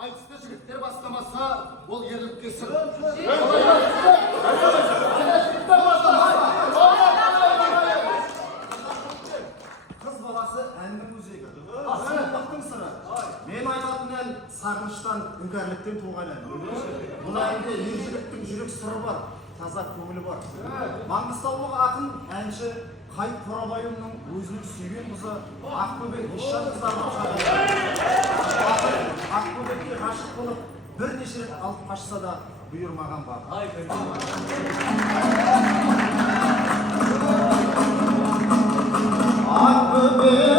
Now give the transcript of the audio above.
айтысты жігіттер бастамаса, ол ерлікке сыр. Қыз баласы әннің өзегі, асылдықтың сыры. Мен айтатын ән сағыныштан, іңкәрліктен туған ән. Бұл әнде ер жігіттің жүрек сыры бар, таза көңілі бар. Маңғыстаулық ақын әнші Қайып Қорабайұлының өзінің сүйген қызы Ақбөбек Ишан қыздарына шағады. Ақбөбекке ғашық болып, бірнеше рет алып қашса да бұйырмаған бар. Ақбөбек